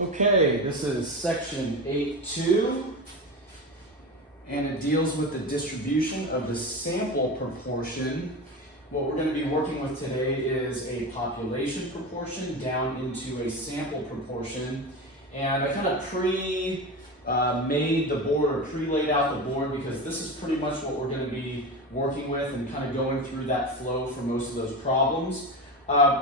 Okay, this is section 8.2, and it deals with the distribution of the sample proportion. What we're going to be working with today is a population proportion down into a sample proportion. And I kind of made the board or pre-laid out the board because this is pretty much what we're going to be working with and kind of going through that flow for most of those problems.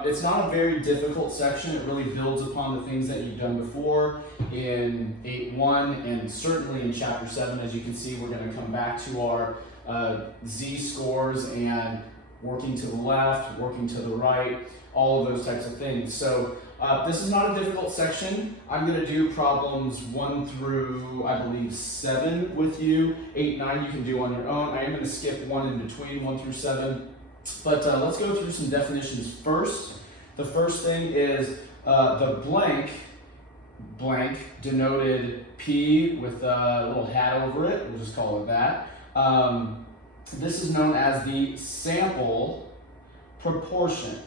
It's not a very difficult section. It really builds upon the things that you've done before in 8.1 and certainly in chapter 7. As you can see, we're going to come back to our z-scores and working to the left, working to the right, all of those types of things. So this is not a difficult section. I'm going to do problems 1 through, I believe, 7 with you. 8, 9 you can do on your own. I am going to skip 1 in between, 1 through 7. But let's go through some definitions first. The first thing is the blank denoted P with a little hat over it. We'll just call it that. This is known as the sample proportion.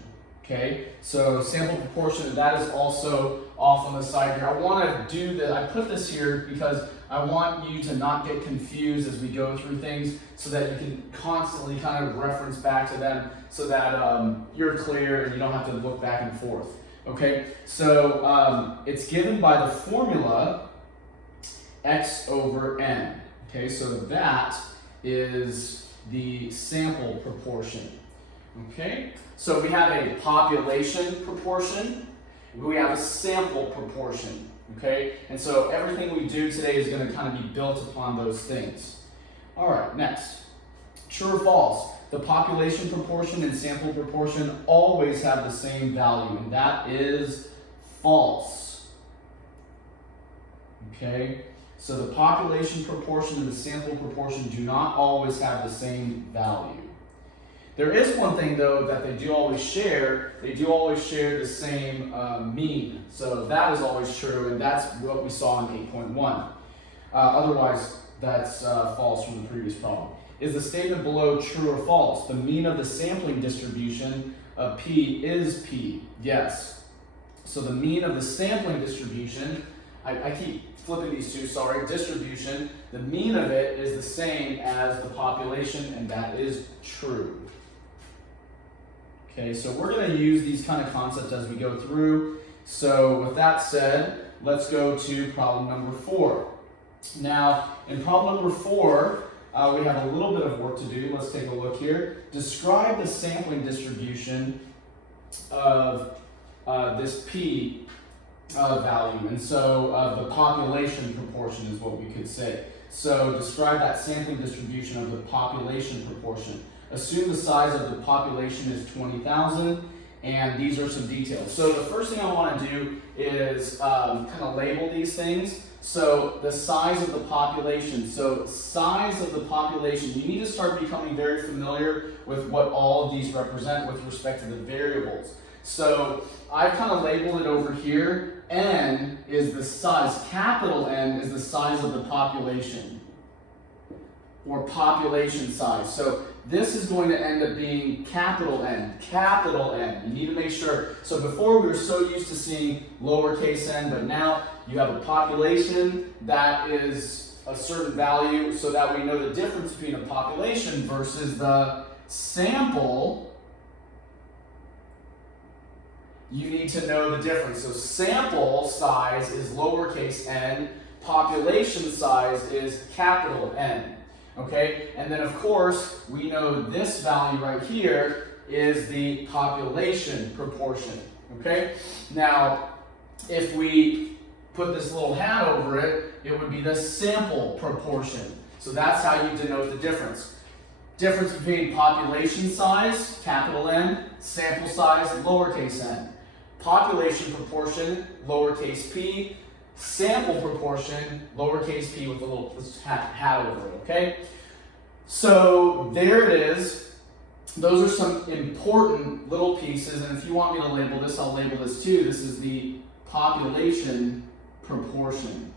Okay, so sample proportion, that is also off on the side here. I want to do that. I put this here because I want you to not get confused as we go through things so that you can constantly kind of reference back to them so that you're clear and you don't have to look back and forth. Okay, so it's given by the formula x over n. Okay, so that is the sample proportion. Okay, so we have a population proportion, we have a sample proportion, okay? And so everything we do today is going to kind of be built upon those things. All right, next, true or false? The population proportion and sample proportion always have the same value, and that is false. Okay, so the population proportion and the sample proportion do not always have the same value. There is one thing, though, that they do always share. They do always share the same mean. So that is always true, and that's what we saw in 8.1. Otherwise, that's false from the previous problem. Is the statement below true or false? The mean of the sampling distribution of P is P. Yes. So the mean of the sampling distribution, I keep flipping these two, sorry, distribution, the mean of it is the same as the population, and that is true. Okay, so we're going to use these kind of concepts as we go through. So with that said, let's go to problem number 4. Now, in problem number 4, we have a little bit of work to do. Let's take a look here. Describe the sampling distribution of this P value. And so the population proportion is what we could say. So describe that sampling distribution of the population proportion. Assume the size of the population is 20,000, and these are some details. So the first thing I want to do is kind of label these things. So the size of the population. So size of the population, you need to start becoming very familiar with what all of these represent with respect to the variables. So I've kind of labeled it over here. N is the size, capital N is the size of the population, or population size. So this is going to end up being capital N, capital N. You need to make sure. So before we were so used to seeing lowercase n, but now you have a population that is a certain value so that we know the difference between a population versus the sample. You need to know the difference. So sample size is lowercase n, population size is capital N. Okay, and then of course, we know this value right here is the population proportion. Okay, now if we put this little hat over it, it would be the sample proportion. So that's how you denote the difference. Difference between population size, capital N, sample size, lowercase n. Population proportion, lowercase p. Sample proportion, lowercase p with a little hat over it, okay? So there it is. Those are some important little pieces, and if you want me to label this, I'll label this too. This is the population proportion,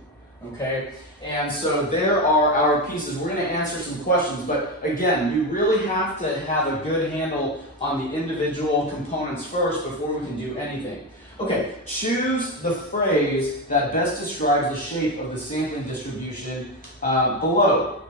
okay? And so there are our pieces. We're going to answer some questions, but again, you really have to have a good handle on the individual components first before we can do anything. Okay, choose the phrase that best describes the shape of the sampling distribution below.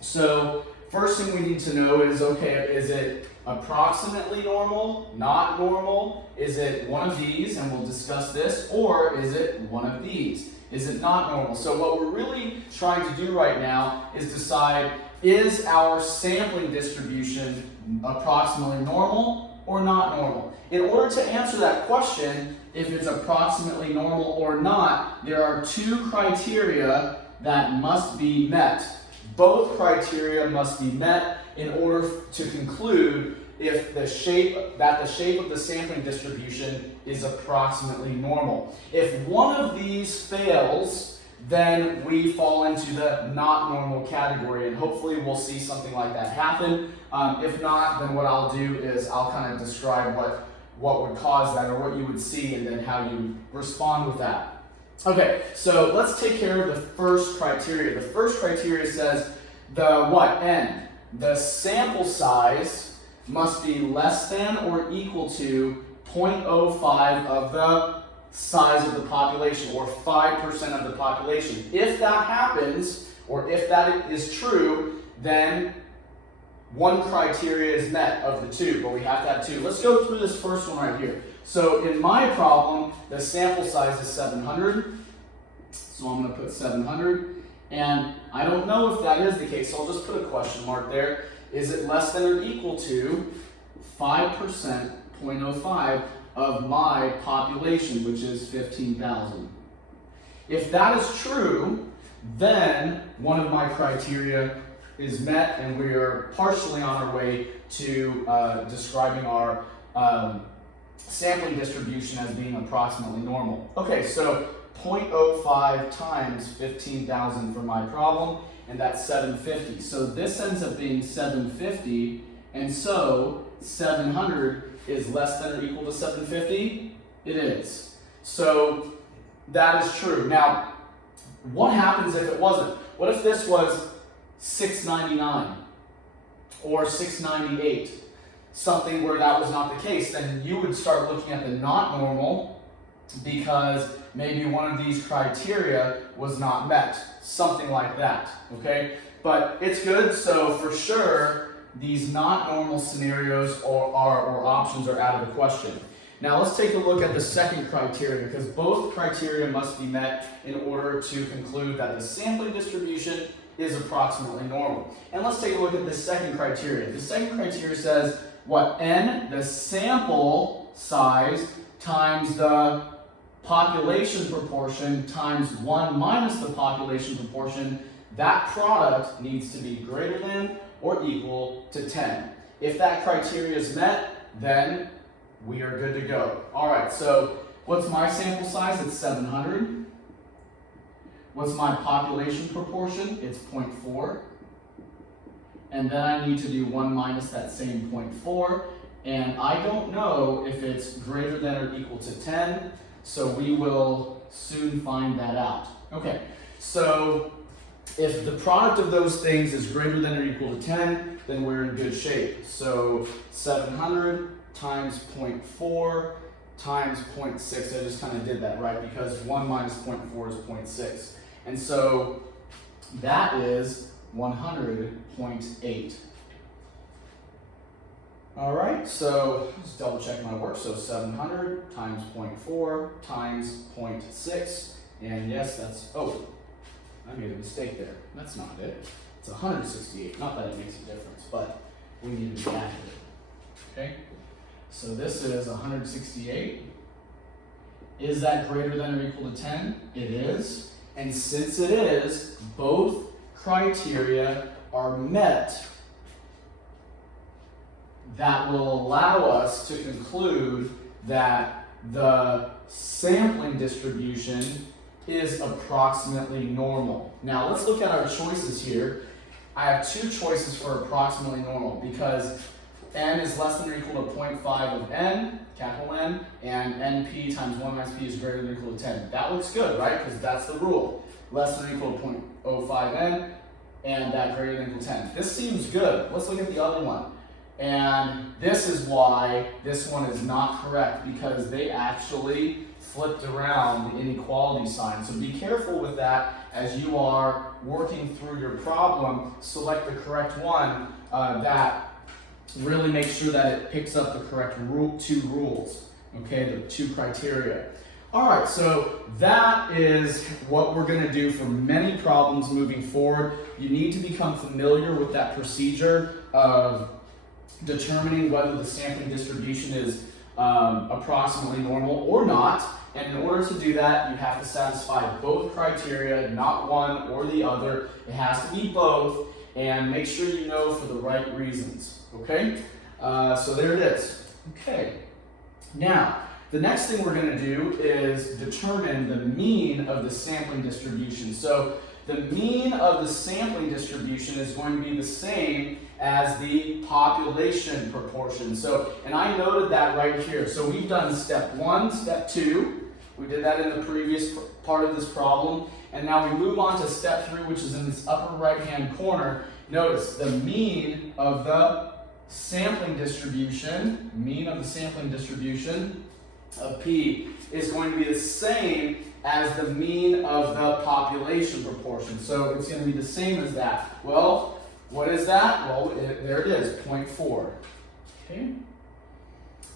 So first thing we need to know is, okay, is it approximately normal, not normal? Is it one of these, and we'll discuss this, or is it one of these? Is it not normal? So what we're really trying to do right now is decide, is our sampling distribution approximately normal or not normal? In order to answer that question, if it's approximately normal or not, there are two criteria that must be met. Both criteria must be met in order to conclude if the shape of the sampling distribution is approximately normal. If one of these fails, then we fall into the not normal category, and hopefully we'll see something like that happen. If not, then what I'll do is I'll kind of describe what would cause that, or what you would see, and then how you respond with that. Okay, so let's take care of the first criteria. The first criteria says N. The sample size must be less than or equal to 0.05 of the size of the population, or 5% of the population. If that happens, or if that is true, then one criteria is met of the two, but we have to have two. Let's go through this first one right here. So in my problem, the sample size is 700. So I'm going to put 700. And I don't know if that is the case, so I'll just put a question mark there. Is it less than or equal to 5%, 0.05 of my population, which is 15,000? If that is true, then one of my criteria is met, and we are partially on our way to describing our sampling distribution as being approximately normal. Okay, so 0.05 times 15,000 for my problem, and that's 750. So this ends up being 750, and so 700 is less than or equal to 750? It is. So that is true. Now, what happens if it wasn't? What if this was 699 or 698? Something where that was not the case, then you would start looking at the not normal, because maybe one of these criteria was not met, something like that, okay? But it's good, so for sure, these not normal scenarios or options are out of the question. Now let's take a look at the second criteria, because both criteria must be met in order to conclude that the sampling distribution is approximately normal. And let's take a look at the second criteria. The second criteria says, N, the sample size, times the population proportion times 1 minus the population proportion, that product needs to be greater than or equal to 10. If that criteria is met, then we are good to go. All right, so what's my sample size? It's 700. What's my population proportion? It's 0.4. And then I need to do 1 minus that same 0.4. And I don't know if it's greater than or equal to 10. So we will soon find that out. Okay, so if the product of those things is greater than or equal to 10, then we're in good shape. So 700 times 0.4 times 0.6, I just kind of did that, right? Because 1 minus 0.4 is 0.6. And so that is 100.8. All right, so let's double check my work. So 700 times 0.4 times 0.6, and yes, that's, oh, I made a mistake there. That's not it. It's 168. Not that it makes a difference, but we need to be accurate. Okay, so this is 168. Is that greater than or equal to 10? It is. And since it is, both criteria are met. That will allow us to conclude that the sampling distribution is approximately normal. Now let's look at our choices here. I have two choices for approximately normal, because n is less than or equal to 0.5 of n, capital N, and np times 1 minus p is greater than or equal to 10. That looks good, right? Because that's the rule. Less than or equal to 0.05 n, and that greater than or equal to 10. This seems good. Let's look at the other one. And this is why this one is not correct, because they actually flipped around the inequality sign. So be careful with that as you are working through your problem. Select the correct one that really makes sure that it picks up the correct two rules, okay, the two criteria. All right, so that is what we're going to do for many problems moving forward. You need to become familiar with that procedure of determining whether the sampling distribution is approximately normal or not. And in order to do that, you have to satisfy both criteria, not one or the other. It has to be both, and make sure you know for the right reasons, okay? So there it is. Okay, now, the next thing we're going to do is determine the mean of the sampling distribution. So the mean of the sampling distribution is going to be the same as the population proportion. So, and I noted that right here. So we've done step 1, step 2. We did that in the previous part of this problem. And now we move on to step 3, which is in this upper right-hand corner. Notice the mean of the sampling distribution, of P is going to be the same as the mean of the population proportion. So it's going to be the same as that. Well, what is that? Well, there it is, 0.4. Okay?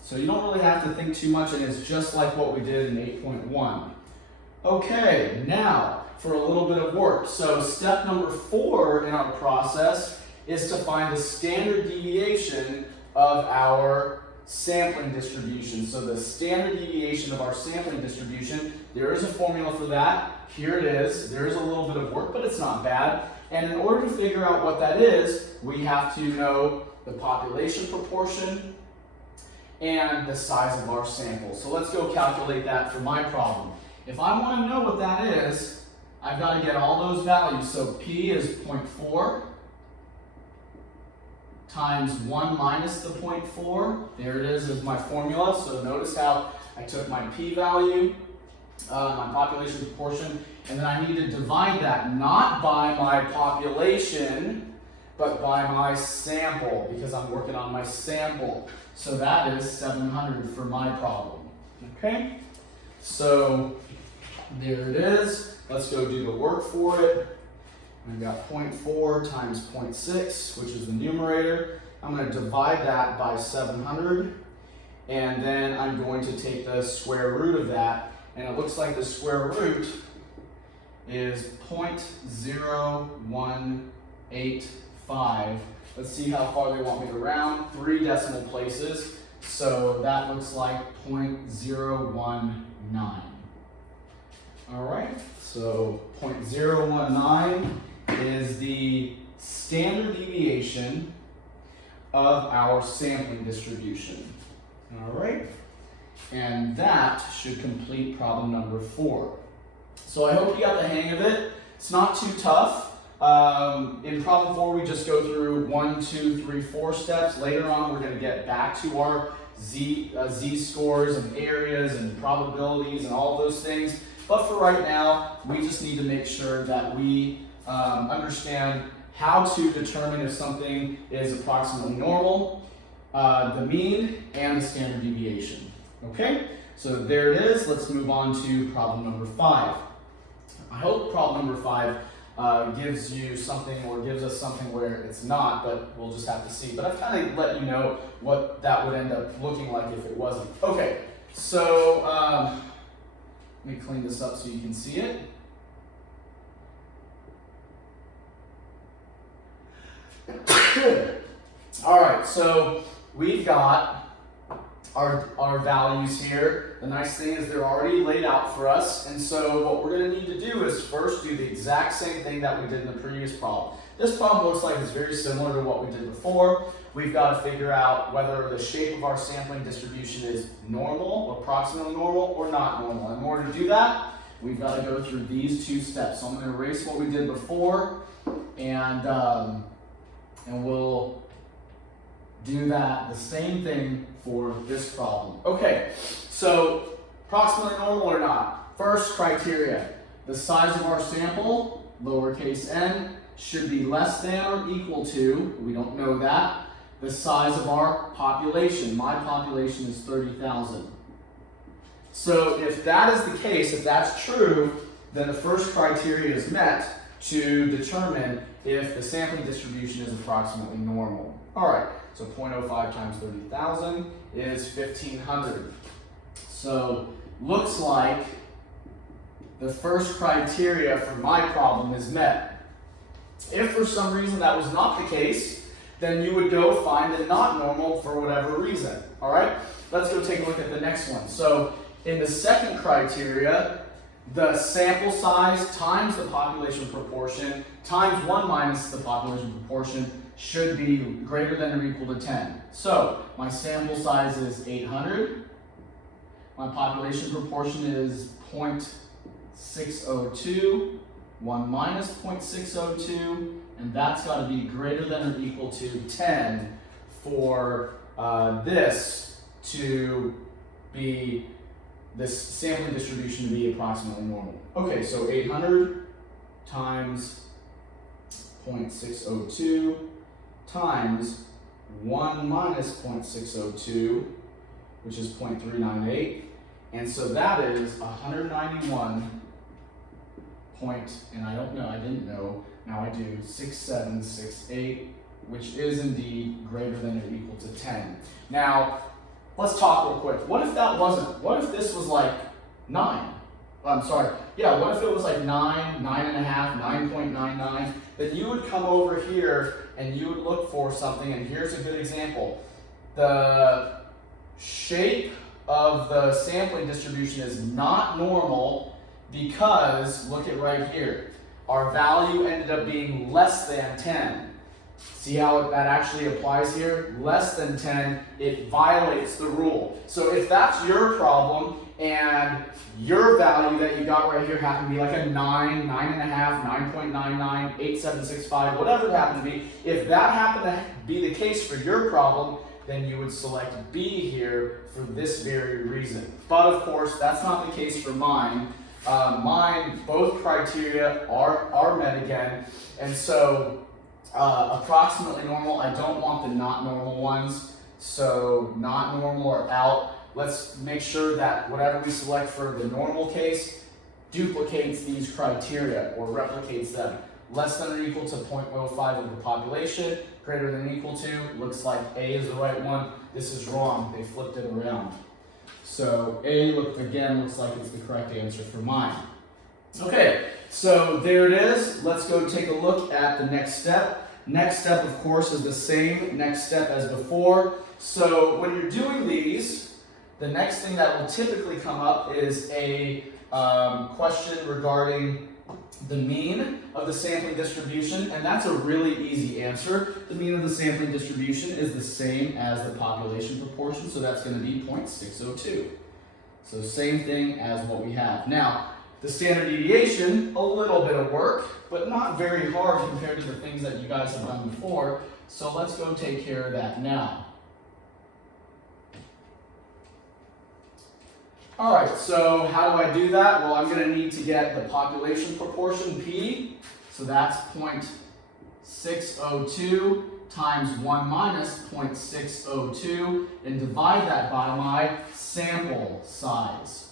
So you don't really have to think too much, and it's just like what we did in 8.1. Okay, now for a little bit of work. So step number 4 in our process is to find the standard deviation of our sampling distribution. So the standard deviation of our sampling distribution, there is a formula for that. Here it is. There is a little bit of work, but it's not bad. And in order to figure out what that is, we have to know the population proportion and the size of our sample. So let's go calculate that for my problem. If I want to know what that is, I've got to get all those values. So P is 0.4. times 1 minus the 0.4. There it is as my formula. So notice how I took my p-value, my population proportion, and then I need to divide that not by my population, but by my sample, because I'm working on my sample. So that is 700 for my problem. Okay? So there it is. Let's go do the work for it. I've got 0.4 times 0.6, which is the numerator. I'm going to divide that by 700, and then I'm going to take the square root of that, and it looks like the square root is 0.0185. Let's see how far they want me to round. 3 decimal places, so that looks like 0.019. All right, so 0.019 is the standard deviation of our sampling distribution. All right, and that should complete problem number 4. So I hope you got the hang of it. It's not too tough. In problem 4, we just go through 1, 2, 3, 4 steps. Later on, we're going to get back to our z-scores and areas and probabilities and all of those things. But for right now, we just need to make sure that we understand how to determine if something is approximately normal, the mean, and the standard deviation. Okay, so there it is. Let's move on to problem number 5. I hope problem number 5 gives you something, or gives us something where it's not, but we'll just have to see. But I've kind of let you know what that would end up looking like if it wasn't. Okay, so let me clean this up so you can see it. All right, so we've got our values here. The nice thing is they're already laid out for us, and so what we're going to need to do is first do the exact same thing that we did in the previous problem. This problem looks like it's very similar to what we did before. We've got to figure out whether the shape of our sampling distribution is normal, approximately normal, or not normal. In order to do that, we've got to go through these 2 steps. So I'm going to erase what we did before, and we'll do that, the same thing for this problem. Okay, so approximately normal or not? First criteria, the size of our sample, lowercase n, should be less than or equal to, we don't know that, the size of our population. My population is 30,000. So if that is the case, if that's true, then the first criteria is met to determine if the sampling distribution is approximately normal. All right, so 0.05 times 30,000 is 1,500. So looks like the first criteria for my problem is met. If for some reason that was not the case, then you would go find the not normal for whatever reason. All right, let's go take a look at the next one. So in the second criteria, the sample size times the population proportion times 1 minus the population proportion should be greater than or equal to 10. So my sample size is 800. My population proportion is 0.602. 1 minus 0.602, and that's got to be greater than or equal to 10 for this sampling distribution to be approximately normal. Okay, so 800 times 0.602 times 1 minus 0.602, which is 0.398, and so that is 191. And I didn't know, now I do, 6768, which is indeed greater than or equal to 10. Now, let's talk real quick. What if that wasn't? What if this was like 9? What if it was like 9, 9.5, 9.99? Then you would come over here and you would look for something, and here's a good example. The shape of the sampling distribution is not normal because, look at right here, our value ended up being less than 10. See how that actually applies here? Less than 10, it violates the rule. So if that's your problem and your value that you got right here happened to be like a 9, 9.5, 9.99, 8765, whatever it happened to be, if that happened to be the case for your problem, then you would select B here for this very reason. But of course, that's not the case for mine. Both criteria are met again, and so approximately normal, I don't want the not normal ones, so not normal are out. Let's make sure that whatever we select for the normal case duplicates these criteria or replicates them. Less than or equal to 0.05 of the population, greater than or equal to, looks like A is the right one. This is wrong, they flipped it around. So A, looks like it's the correct answer for mine. Okay, so there it is. Let's go take a look at the next step. Next step, of course, is the same next step as before. So when you're doing these, the next thing that will typically come up is a question regarding the mean of the sampling distribution, and that's a really easy answer. The mean of the sampling distribution is the same as the population proportion, so that's going to be 0.602. So same thing as what we have. Now, the standard deviation, a little bit of work, but not very hard compared to the things that you guys have done before, so let's go take care of that now. All right, so how do I do that? Well, I'm going to need to get the population proportion, P, so that's 0.602 times 1 minus 0.602, and divide that by my sample size.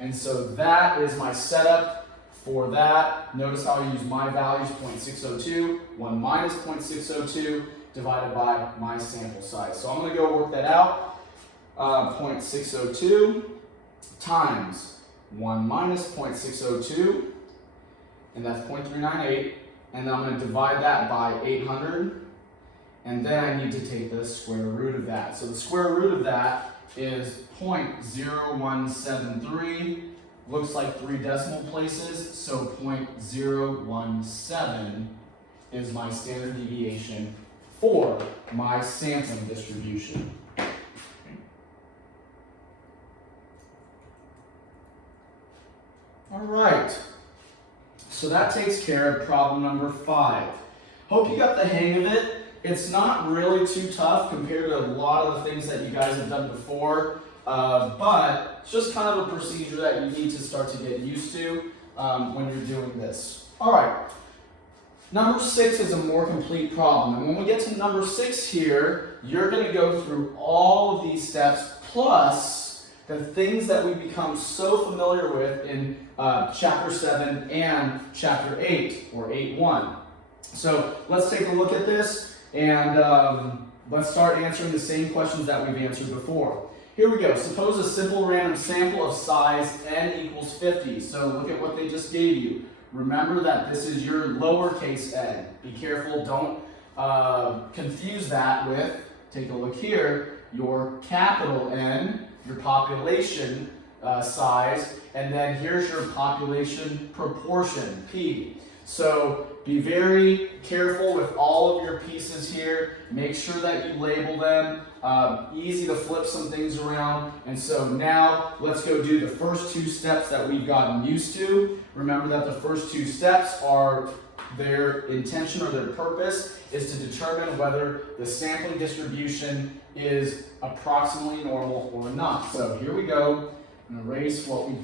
And so that is my setup for that. Notice how I use my values, 0.602, 1 minus 0.602, divided by my sample size. So I'm going to go work that out. 0.602 times 1 minus 0.602, and that's 0.398, and then I'm going to divide that by 800, and then I need to take the square root of that. So the square root of that is 0.0173, looks like 3 decimal places, so 0.017 is my standard deviation for my sampling distribution. All right, so that takes care of problem number 5. Hope you got the hang of it. It's not really too tough compared to a lot of the things that you guys have done before, but it's just kind of a procedure that you need to start to get used to when you're doing this. All right, number 6 is a more complete problem. And when we get to number 6 here, you're going to go through all of these steps plus the things that we become so familiar with in Chapter 7 and Chapter 8, or 8.1. So let's take a look at this, and let's start answering the same questions that we've answered before. Here we go. Suppose a simple random sample of size n equals 50. So look at what they just gave you. Remember that this is your lowercase n. Be careful, don't confuse that with, take a look here, your capital N, your population size, and then here's your population proportion, P. So be very careful with all of your pieces here. Make sure that you label them. Easy to flip some things around. And so now let's go do the first two steps that we've gotten used to. Remember that the first two steps are their intention or their purpose is to determine whether the sampling distribution is approximately normal or not. So here we go. I'm going to erase what we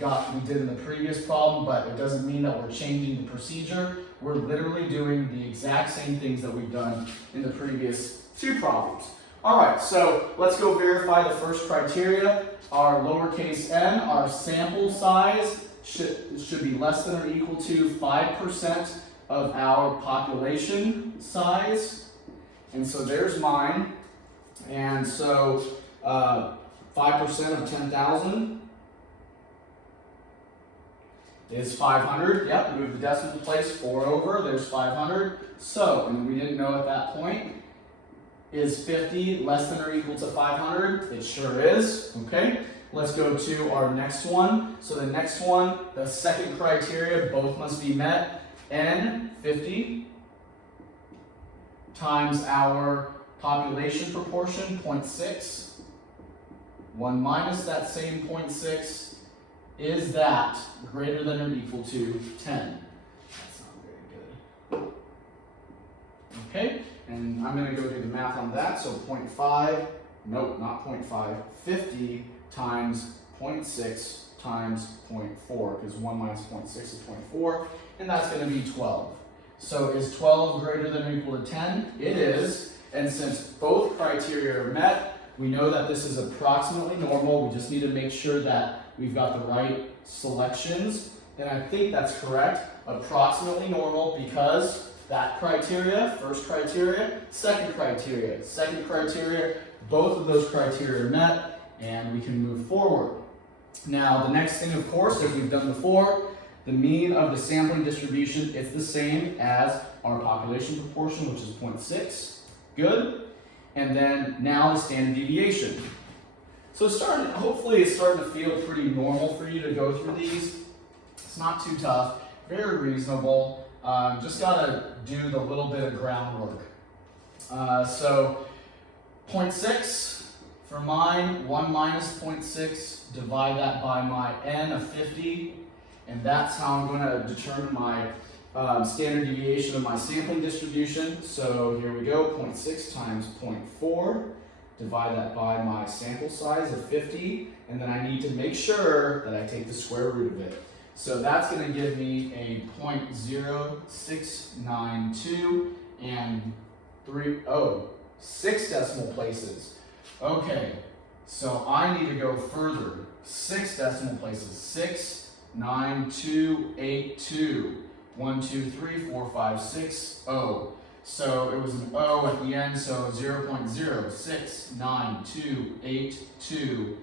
did in the previous problem, but it doesn't mean that we're changing the procedure. We're literally doing the exact same things that we've done in the previous two problems. All right, so let's go verify the first criteria. Our lowercase n, our sample size should be less than or equal to 5% of our population size. And so there's mine. And so 5% of 10,000 is 500. Yep, move the decimal place 4 over, there's 500. So, and we didn't know at that point, is 50 less than or equal to 500? It sure is, okay? Let's go to our next one. So the next one, the second criteria, both must be met. N, 50, times our population proportion, 0.6. 1 minus that same 0.6. Is that greater than or equal to 10? That's not very good. Okay, and I'm going to go do the math on that. So 0.5, nope, not 0.5, 50 times 0.6 times 0.4, because 1 minus 0.6 is 0.4, and that's going to be 12. So is 12 greater than or equal to 10? It is, and since both criteria are met, we know that this is approximately normal. We just need to make sure that we've got the right selections, and I think that's correct. Approximately normal because that criteria, first criteria, second criteria. Second criteria, both of those criteria are met, and we can move forward. Now, the next thing, of course, as we've done before, the mean of the sampling distribution, it's the same as our population proportion, which is 0.6. Good. And then now the standard deviation. So hopefully it's starting to feel pretty normal for you to go through these. It's not too tough, very reasonable. Just gotta do the little bit of groundwork. So 0.6 for mine, 1 minus 0.6, divide that by my n of 50, and that's how I'm gonna determine my standard deviation of my sampling distribution. So here we go, 0.6 times 0.4. Divide that by my sample size of 50, and then I need to make sure that I take the square root of it. So that's going to give me a 0.0692 and 6 decimal places. Okay, so I need to go further. 6 decimal places. 69282. 1, 2, 3, 4, 5, 6, 0. So it was an O at the end, so 0.069282.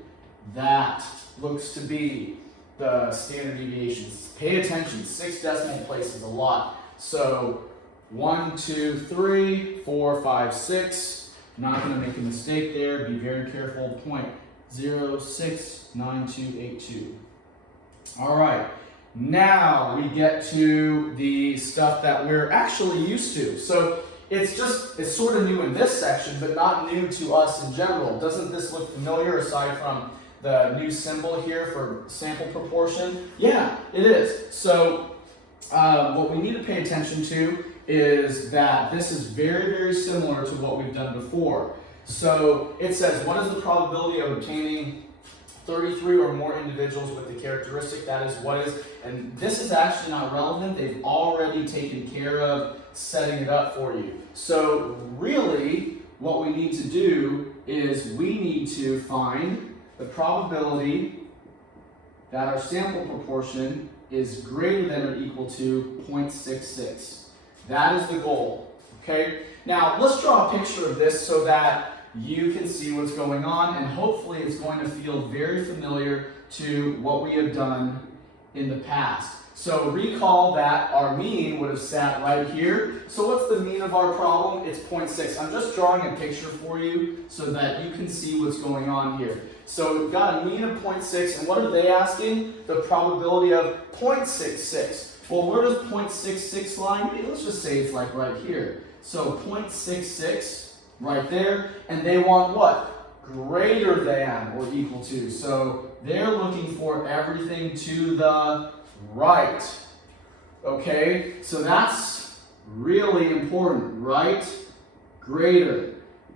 That looks to be the standard deviation. Pay attention, 6 decimal places, a lot. So 1, 2, 3, 4, 5, 6. Not going to make a mistake there. Be very careful. 0.069282. All right. Now we get to the stuff that we're actually used to. So it's sort of new in this section, but not new to us in general. Doesn't this look familiar aside from the new symbol here for sample proportion? Yeah, it is. So what we need to pay attention to is that this is very, very similar to what we've done before. So it says, what is the probability of obtaining 33 or more individuals with the characteristic? That is what is, and this is actually not relevant. They've already taken care of setting it up for you. So really, what we need to do is we need to find the probability that our sample proportion is greater than or equal to 0.66. That is the goal, okay? Now, let's draw a picture of this so that you can see what's going on, and hopefully it's going to feel very familiar to what we have done in the past. So recall that our mean would have sat right here. So what's the mean of our problem? It's 0.6. I'm just drawing a picture for you so that you can see what's going on here. So we've got a mean of 0.6, and what are they asking? The probability of 0.66. Well, where does 0.66 lie? Maybe let's just say it's like right here. So 0.66 right there, and they want what? Greater than or equal to. So they're looking for everything to the right. Okay, so that's really important, right? Greater.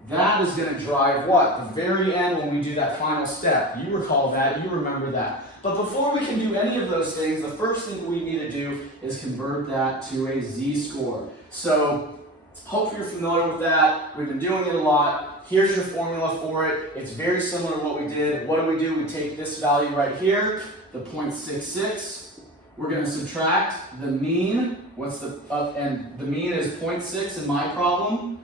That is going to drive what? The very end when we do that final step. You recall that, you remember that. But before we can do any of those things, the first thing we need to do is convert that to a z-score. So, hope you're familiar with that. We've been doing it a lot. Here's your formula for it. It's very similar to what we did. What do? We take this value right here, the 0.66. We're going to subtract the mean. And the mean is 0.6 in my problem.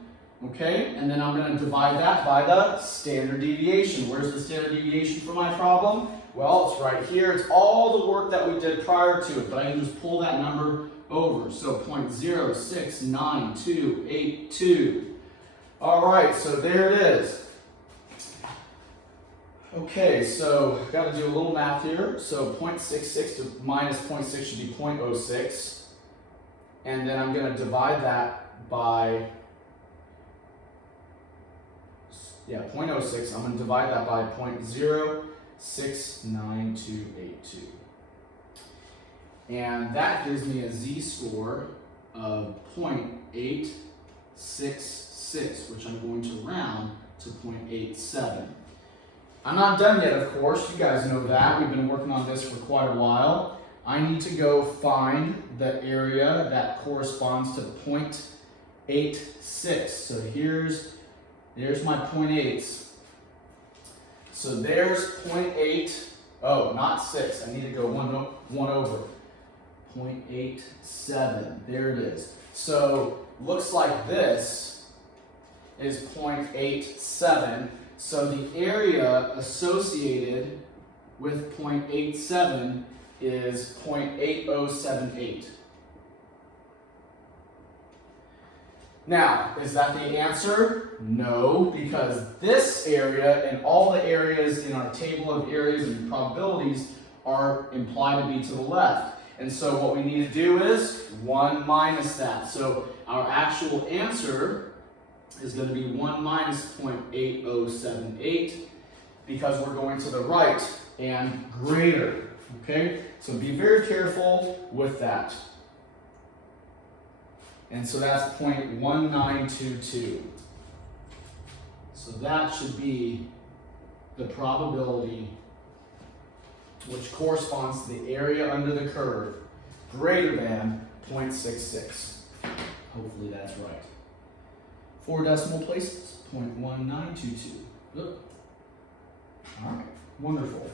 Okay, and then I'm going to divide that by the standard deviation. Where's the standard deviation for my problem? Well, it's right here. It's all the work that we did prior to it, but I can just pull that number over. So 0.069282. All right, so there it is. Okay, so I've got to do a little math here. So 0.66 to minus 0.6 should be 0.06. And then I'm going to divide that by 0.06. I'm going to divide that by 0.069282. And that gives me a z-score of 0.866, which I'm going to round to 0.87. I'm not done yet, of course. You guys know that. We've been working on this for quite a while. I need to go find the area that corresponds to 0.86. So there's my 0.8s. So there's 0.8. Oh, not 6. I need to go one over. 0.87. There it is. So looks like this is 0.87. So the area associated with 0.87 is 0.8078. Now, is that the answer? No, because this area and all the areas in our table of areas and probabilities are implied to be to the left. And so what we need to do is 1 minus that. So our actual answer is going to be 1 minus 0.8078 because we're going to the right and greater. Okay? So be very careful with that. And so that's 0.1922. So that should be the probability which corresponds to the area under the curve greater than 0.66. Hopefully that's right. 4 decimal places, 0.1922. All right, wonderful.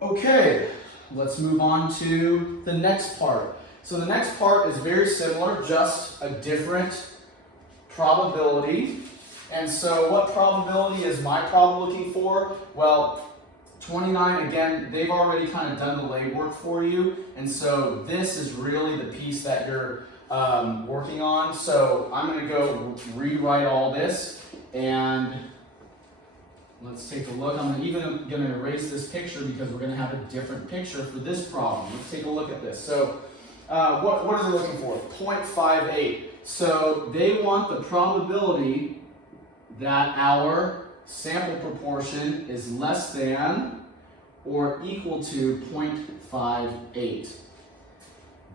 Okay, let's move on to the next part. So the next part is very similar, just a different probability. And so what probability is my problem looking for? Well, 29, again, they've already kind of done the legwork for you. And so this is really the piece that you're working on. So I'm going to go rewrite all this. And let's take a look. I'm even going to erase this picture because we're going to have a different picture for this problem. Let's take a look at this. So what are they looking for? 0.58. So they want the probability that our sample proportion is less than or equal to 0.58.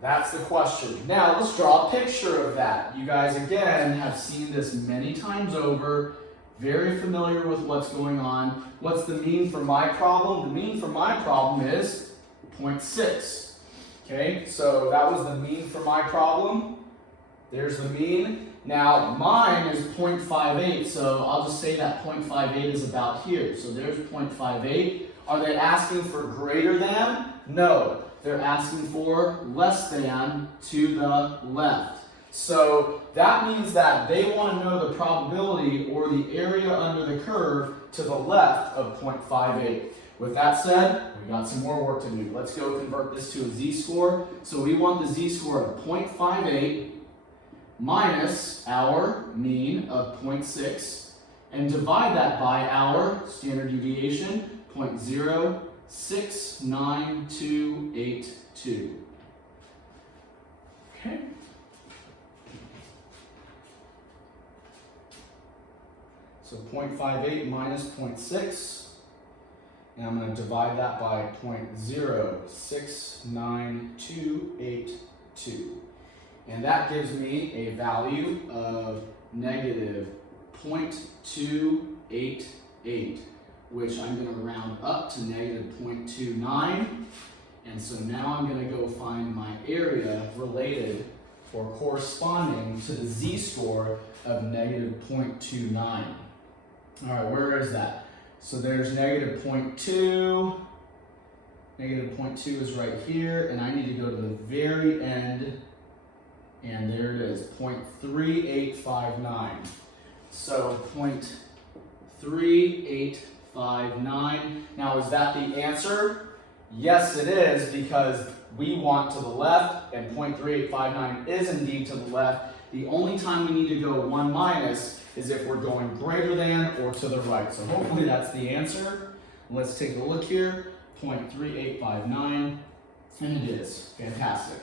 That's the question. Now let's draw a picture of that. You guys again have seen this many times over, very familiar with what's going on. What's the mean for my problem? The mean for my problem is 0.6. Okay, so that was the mean for my problem. There's the mean. Now, mine is 0.58, so I'll just say that 0.58 is about here. So there's 0.58. Are they asking for greater than? No, they're asking for less than to the left. So that means that they want to know the probability or the area under the curve to the left of 0.58. With that said, we got some more work to do. Let's go convert this to a z-score. So we want the z-score of 0.58 minus our mean of 0.6 and divide that by our standard deviation, 0.069282. Okay. So 0.58 minus 0.6. And I'm going to divide that by 0.069282. And that gives me a value of negative 0.288, which I'm going to round up to negative 0.29. And so now I'm going to go find my area related or corresponding to the z-score of negative 0.29. All right, where is that? So there's negative 0.2. Negative 0.2 is right here, and I need to go to the very end, and there it is, 0.3859. So 0.3859. Now, is that the answer? Yes, it is, because we want to the left, and 0.3859 is indeed to the left. The only time we need to go 1 minus is if we're going greater than or to the right. So hopefully that's the answer. Let's take a look here. 0.3859, and it is. Fantastic.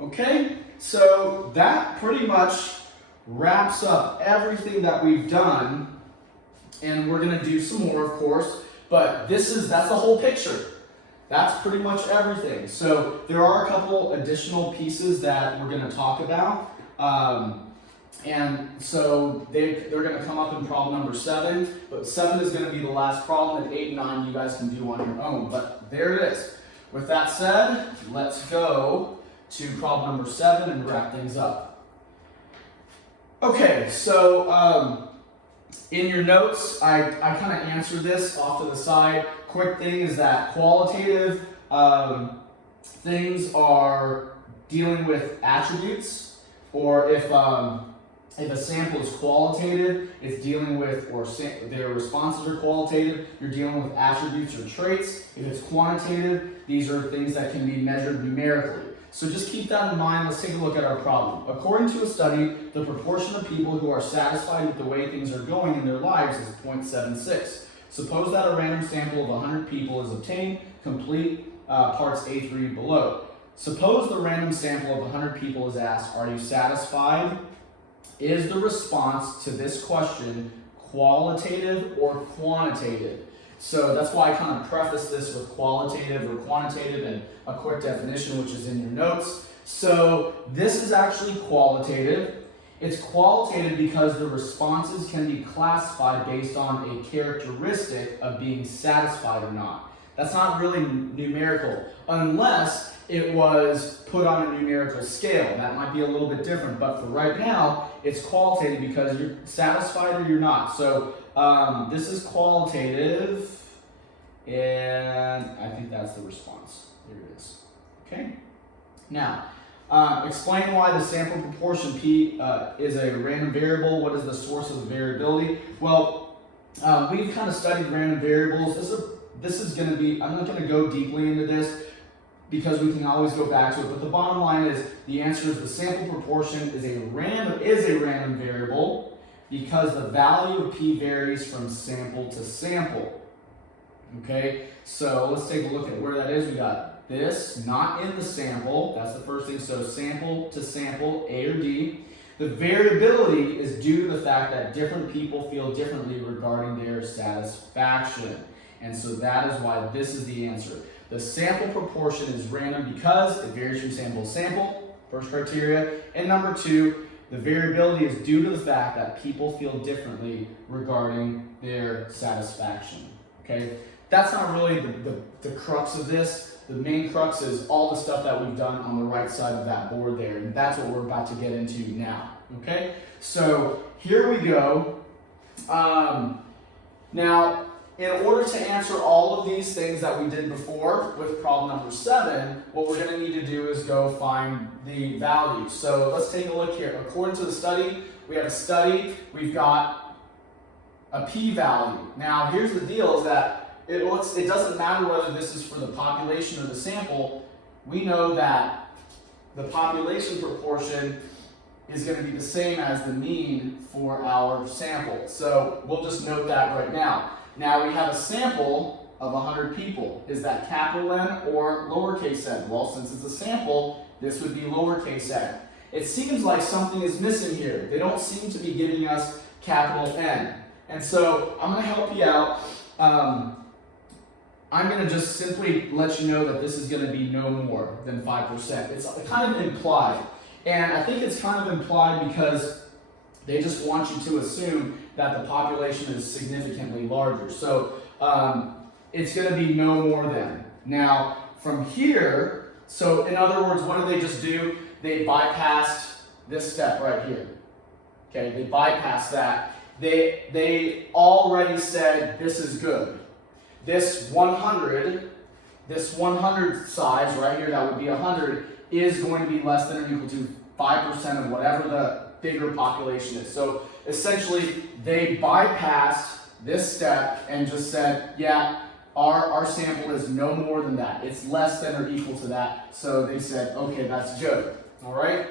Okay, so that pretty much wraps up everything that we've done, and we're going to do some more, of course, but that's the whole picture. That's pretty much everything. So there are a couple additional pieces that we're going to talk about. And so they're going to come up in problem number 7, but 7 is going to be the last problem, and 8 and 9 you guys can do on your own. But there it is. With that said, let's go to problem number 7 and wrap things up. Okay, so in your notes, I kind of answered this off to the side. Quick thing is that qualitative things are dealing with attributes, or if a sample is qualitative, it's dealing with, or their responses are qualitative, you're dealing with attributes or traits. If it's quantitative, these are things that can be measured numerically. So just keep that in mind. Let's take a look at our problem. According to a study, the proportion of people who are satisfied with the way things are going in their lives is 0.76. Suppose that a random sample of 100 people is obtained. Complete parts A3 below. Suppose the random sample of 100 people is asked, are you satisfied? Is the response to this question qualitative or quantitative? So that's why I kind of preface this with qualitative or quantitative and a quick definition, which is in your notes. So this is actually qualitative. It's qualitative because the responses can be classified based on a characteristic of being satisfied or not. That's not really numerical, unless it was put on a numerical scale. That might be a little bit different, but for right now, it's qualitative because you're satisfied or you're not. So this is qualitative, and I think that's the response. There it is. Okay? Now, explain why the sample proportion P is a random variable. What is the source of the variability? Well, we've kind of studied random variables. This is going to be, I'm not going to go deeply into this, because we can always go back to it. But the bottom line is, the answer is the sample proportion is a random variable because the value of P varies from sample to sample. Okay, so let's take a look at where that is. We got this, not in the sample. That's the first thing. So sample to sample, A or D. The variability is due to the fact that different people feel differently regarding their satisfaction. And so that is why this is the answer. The sample proportion is random because it varies from sample to sample, first criteria. And number 2, the variability is due to the fact that people feel differently regarding their satisfaction. Okay, that's not really the crux of this. the main crux is all the stuff that we've done on the right side of that board there, and that's what we're about to get into now, okay? So here we go. Now, in order to answer all of these things that we did before with problem number 7, what we're going to need to do is go find the value. So let's take a look here. According to the study, we have a study, we've got a p-value. Now, here's the deal is that it doesn't matter whether this is for the population or the sample. We know that the population proportion is going to be the same as the mean for our sample. So we'll just note that right now. Now we have a sample of 100 people. Is that capital N or lowercase n? Well, since it's a sample, this would be lowercase n. It seems like something is missing here. They don't seem to be giving us capital N. And so I'm going to help you out. I'm going to just simply let you know that this is going to be no more than 5%. It's kind of implied. And I think it's kind of implied because they just want you to assume that the population is significantly larger. So it's going to be no more than. Now, from here, so in other words, what do they just do? They bypassed this step right here. Okay, they bypassed that. They already said this is good. This 100 size right here, that would be 100, is going to be less than or equal to 5% of whatever the bigger population is. So essentially, they bypassed this step and just said, yeah, our sample is no more than that. It's less than or equal to that. So they said, okay, that's good. All right?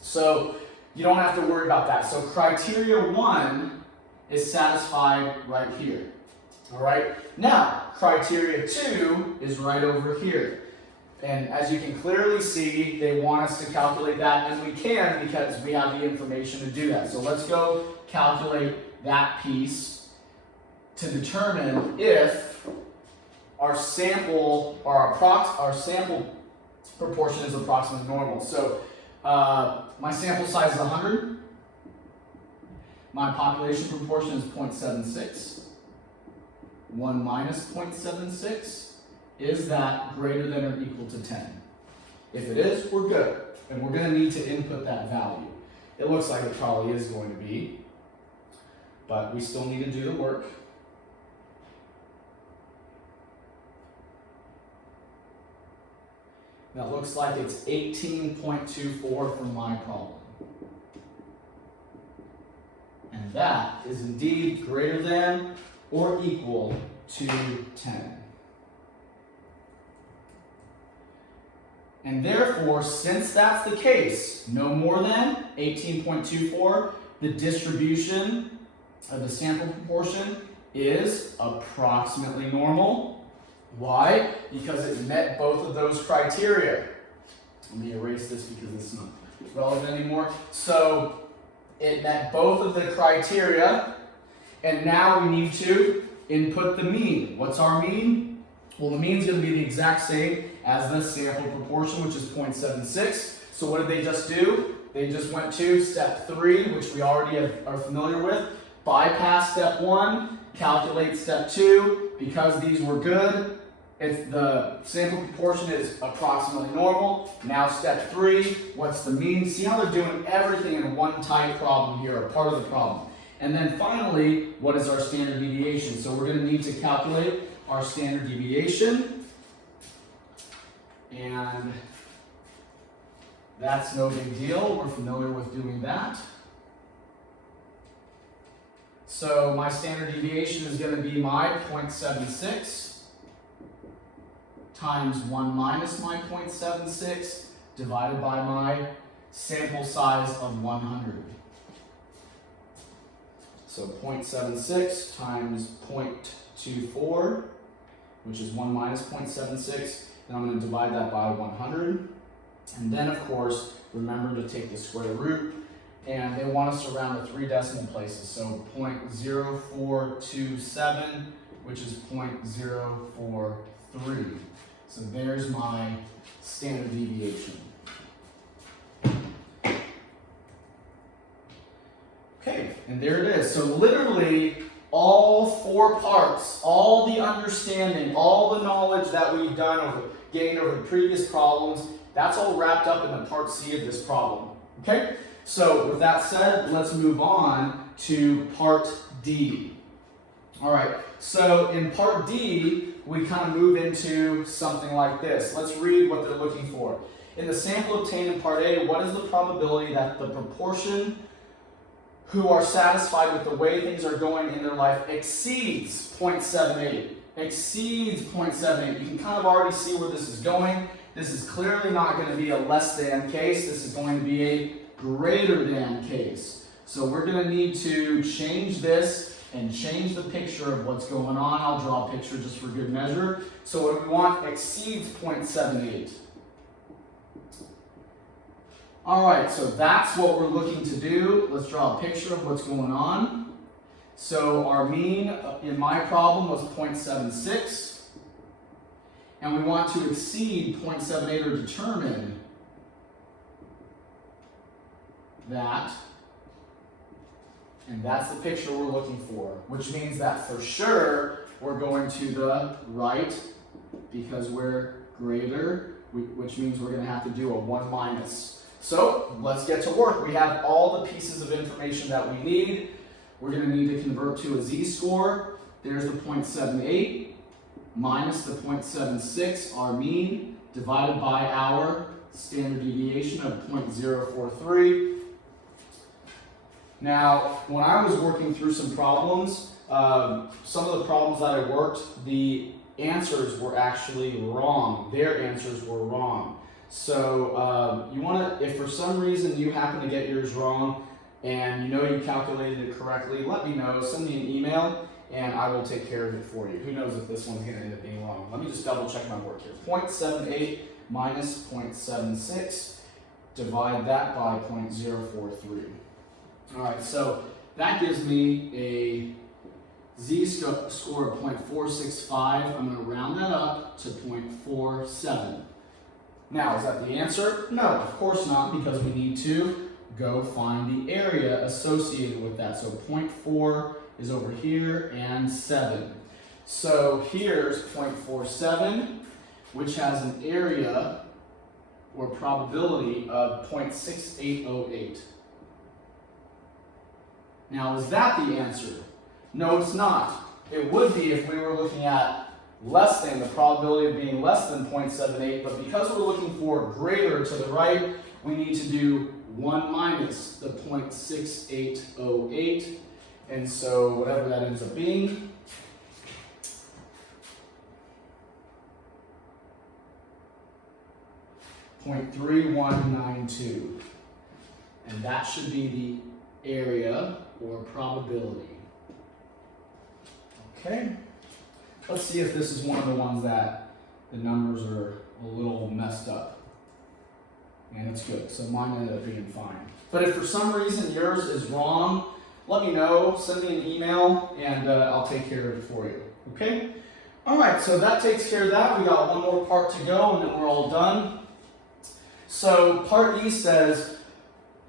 So you don't have to worry about that. So criteria 1 is satisfied right here. All right? Now, criteria 2 is right over here. And as you can clearly see, they want us to calculate that, and we can because we have the information to do that. So let's go calculate that piece to determine if our sample or our sample proportion is approximately normal. So my sample size is 100. My population proportion is 0.76. 1 minus 0.76. Is that greater than or equal to 10? If it is, we're good. And we're going to need to input that value. It looks like it probably is going to be, but we still need to do the work. That looks like it's 18.24 for my problem. And that is indeed greater than or equal to 10. And therefore, since that's the case, no more than 18.24, the distribution of the sample proportion is approximately normal. Why? Because it met both of those criteria. Let me erase this because it's not relevant anymore. So it met both of the criteria, and now we need to input the mean. What's our mean? Well, the mean is going to be the exact same as the sample proportion, which is 0.76. So what did they just do? They just went to step 3, which we already are familiar with. Bypass step 1, calculate step 2. Because these were good, if the sample proportion is approximately normal. Now step 3, what's the mean? See how they're doing everything in one tight problem here, or part of the problem. And then finally, what is our standard deviation? So we're going to need to calculate our standard deviation. And that's no big deal. We're familiar with doing that. So my standard deviation is going to be my 0.76 times 1 minus my 0.76 divided by my sample size of 100. So 0.76 times 0.24, which is 1 minus 0.76. Then I'm going to divide that by 100. And then, of course, remember to take the square root. And they want us to round to 3 decimal places. So 0.0427, which is 0.043. So there's my standard deviation. Okay, and there it is. So literally, all 4 parts, all the understanding, all the knowledge that we've done over gained over the previous problems, that's all wrapped up in the part C of this problem. Okay? So with that said, let's move on to part D. All right, so in part D, we kind of move into something like this. Let's read what they're looking for. In the sample obtained in part A, what is the probability that the proportion who are satisfied with the way things are going in their life exceeds 0.78? Exceeds 0.78. You can kind of already see where this is going. This is clearly not going to be a less than case. This is going to be a greater than case. So we're going to need to change this and change the picture of what's going on. I'll draw a picture just for good measure. So what we want exceeds 0.78. All right, so that's what we're looking to do. Let's draw a picture of what's going on. So our mean in my problem was 0.76. And we want to exceed 0.78 or determine that. And that's the picture we're looking for, which means that for sure we're going to the right because we're greater, which means we're going to have to do a 1 minus. So let's get to work. We have all the pieces of information that we need. We're going to need to convert to a z-score. There's the 0.78 minus the 0.76, our mean, divided by our standard deviation of 0.043. Now, when I was working through some problems, some of the problems that I worked, the answers were actually wrong. Their answers were wrong. So you want to, if for some reason you happen to get yours wrong and you know you calculated it correctly, let me know. Send me an email and I will take care of it for you. Who knows if this one's going to end up being wrong. Let me just double check my work here. 0.78 minus 0.76, divide that by 0.043. All right, so that gives me a z-score of 0.465. I'm going to round that up to 0.47. Now, is that the answer? No, of course not, because we need to go find the area associated with that. So 0.4 is over here and 7. So here's 0.47, which has an area or probability of 0.6808. Now, is that the answer? No, it's not. It would be if we were looking at less than, the probability of being less than 0.78, but because we're looking for greater to the right, we need to do 1 minus the 0.6808, and so whatever that ends up being, .3192, and that should be the area or probability. Okay, let's see if this is one of the ones that the numbers are a little messed up. And it's good, so mine ended up being fine. But if for some reason yours is wrong, let me know, send me an email, and I'll take care of it for you. Okay? All right, so that takes care of that. We got one more part to go, and then we're all done. So part E says,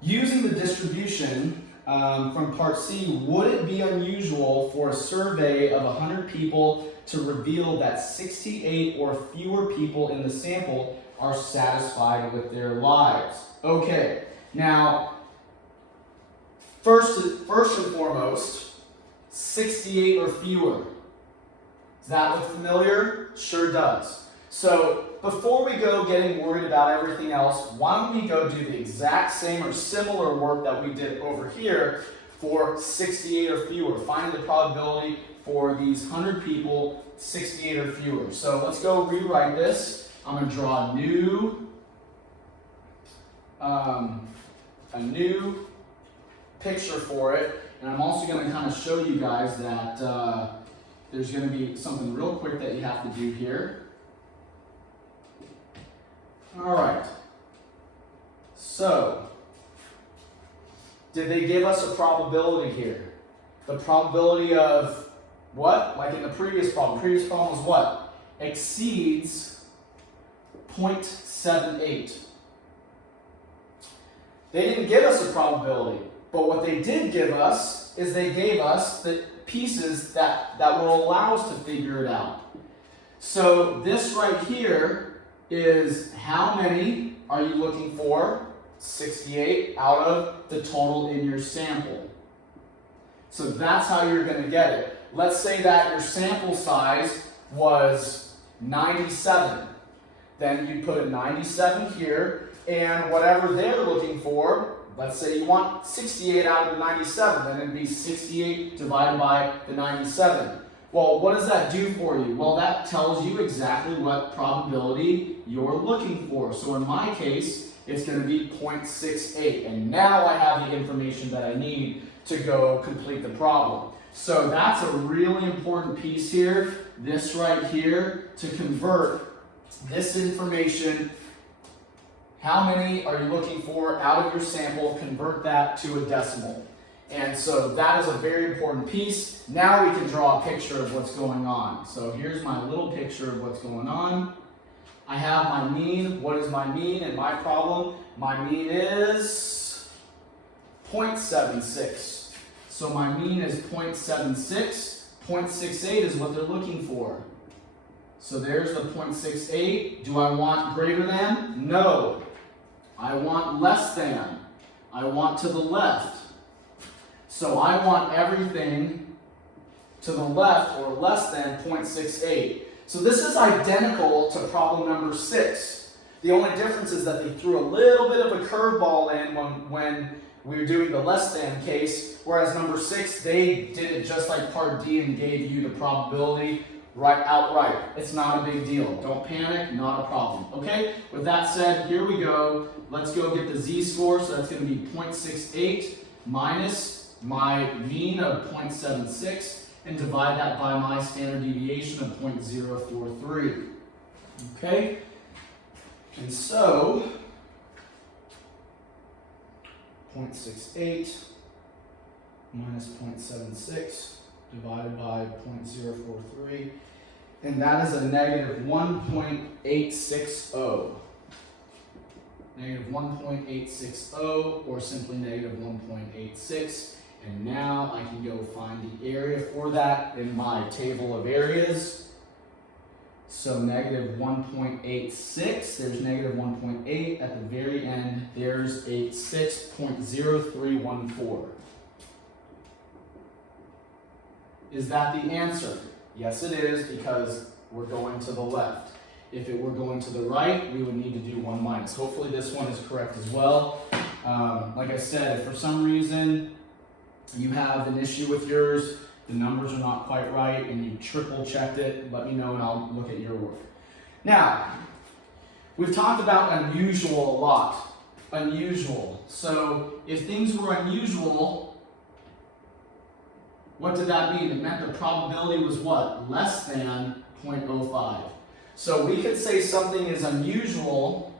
using the distribution from part C, would it be unusual for a survey of 100 people to reveal that 68 or fewer people in the sample are satisfied with their lives? Okay, now, first and foremost, 68 or fewer. Does that look familiar? Sure does. So before we go getting worried about everything else, why don't we go do the exact same or similar work that we did over here for 68 or fewer. Find the probability for these 100 people, 68 or fewer. So let's go rewrite this. I'm going to draw a new picture for it. And I'm also going to kind of show you guys that there's going to be something real quick that you have to do here. All right, so did they give us a probability here? The probability of what? Like in the previous problem. Previous problem was what? Exceeds 0.78. They didn't give us a probability, but what they did give us is they gave us the pieces that will allow us to figure it out. So this right here is how many are you looking for? 68 out of the total in your sample. So that's how you're going to get it. Let's say that your sample size was 97. Then you put a 97 here, and whatever they're looking for, let's say you want 68 out of the 97, then it'd be 68 divided by the 97. Well, what does that do for you? Well, that tells you exactly what probability you're looking for. So in my case, it's going to be 0.68. And now I have the information that I need to go complete the problem. So that's a really important piece here, this right here, to convert this information. How many are you looking for out of your sample? Convert that to a decimal. And so that is a very important piece. Now we can draw a picture of what's going on. So here's my little picture of what's going on. I have my mean. What is my mean in my problem? My mean is 0.76. So my mean is 0.76. 0.68 is what they're looking for. So there's the 0.68. Do I want greater than? No. I want less than. I want to the left. So I want everything to the left or less than 0.68. So this is identical to problem number 6. The only difference is that they threw a little bit of a curveball in when we were doing the less than case, whereas number 6, they did it just like part D and gave you the probability outright. It's not a big deal. Don't panic, not a problem. Okay, with that said, here we go. Let's go get the z-score. So that's going to be 0.68 minus my mean of 0.76 and divide that by my standard deviation of 0.043. Okay, and so 0.68 minus 0.76 divided by 0.043, and that is a negative 1.860. Negative 1.860, or simply negative 1.86. And now I can go find the area for that in my table of areas. So negative 1.86, there's negative 1.8. At the very end, there's a 6.0314. Is that the answer? Yes, it is, because we're going to the left. If it were going to the right, we would need to do 1 minus. Hopefully this one is correct as well. Like I said, if for some reason you have an issue with yours, the numbers are not quite right, and you triple checked it, let me know and I'll look at your work. Now, we've talked about unusual a lot. Unusual. So if things were unusual, what did that mean? It meant the probability was what? Less than 0.05. So we could say something is unusual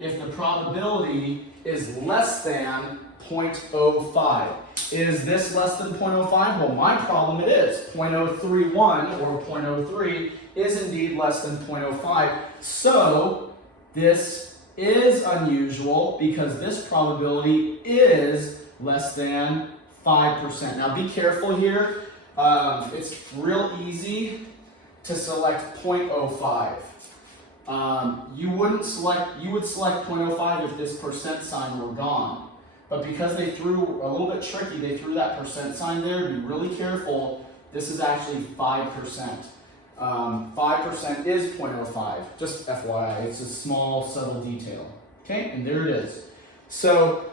if the probability is less than 0.05. Is this less than 0.05? Well, my problem it is. 0.031 or 0.03 is indeed less than 0.05. So this is unusual because this probability is less than 5%. Now be careful here. It's real easy to select 0.05. You would select 0.05 if this percent sign were gone. But because they threw a little bit tricky, they threw that percent sign there. Be really careful. This is actually 5%. 5% is 0.05. Just FYI, it's a small, subtle detail. Okay, and there it is. So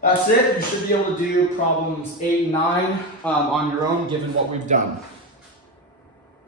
that's it. You should be able to do problems 8 and 9 on your own, given what we've done.